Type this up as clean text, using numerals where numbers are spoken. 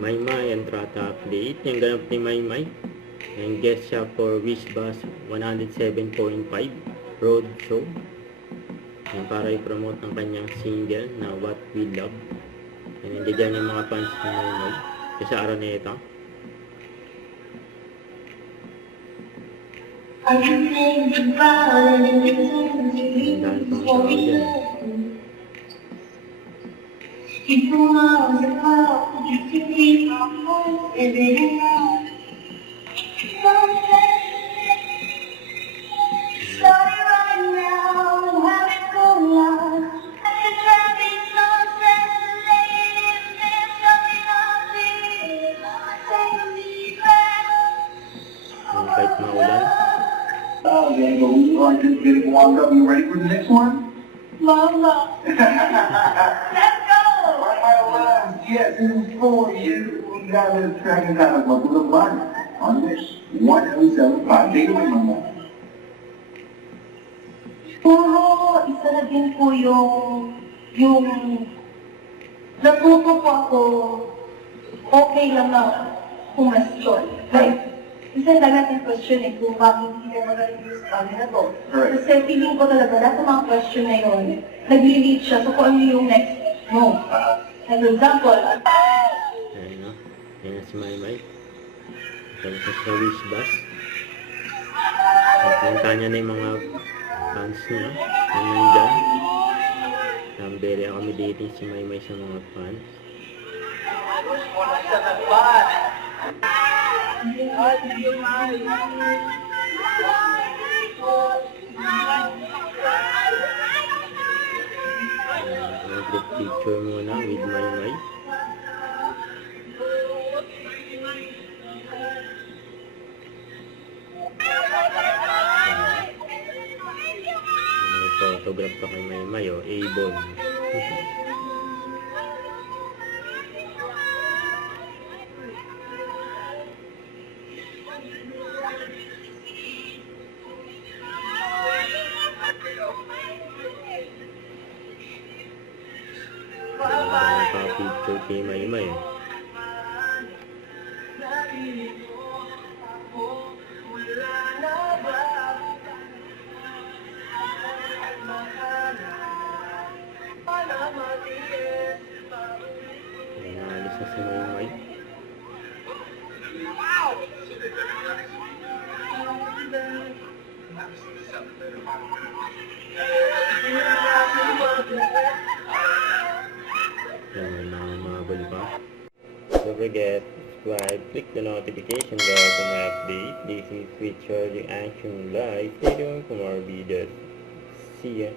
Maymay Entrata update. Yung ganap ni Maymay. Yung guest siya for Wish Bus 107.5 Road Show. Yung para i-promote ng kanyang single na What We Love. Yung nandiyan yung mga fans ni Maymay. Kasi araw na ito. Ang dahil pang tao dyan. Kahit maulan. Okay, but we are just getting warmed up. You ready for the next one? Mama. Let's go! Yes, this is for you. We got this track and kind of go through the body on this 107.5. Take it away, Mama. Puro isa na din po yung natuto po ako okay lang na kumestyon. Like, isa lang natin question kung bakit hindi na magaling yung sabi na to. Right. Kasi feeling ko talaga, lahat ng mga question na yun, nag-lead siya so kung ano yung next mo. For example, Ayan na. Ayan na si Maymay. Tapos sa Wish Bus. Punta niya na yung mga fans niya. Yung nandyan. Very accommodating si Maymay sa mga fans. Group picture muna with Maymay. May photograph pa kay Maymay, oh, Avon. Nakapicture kay Maymay. Naalis na si Maymay. Yan, may mga bali pa. Don't forget, subscribe, click the notification bell for my update. This is Richard, the Action Live. Stay tuned for more videos. See ya!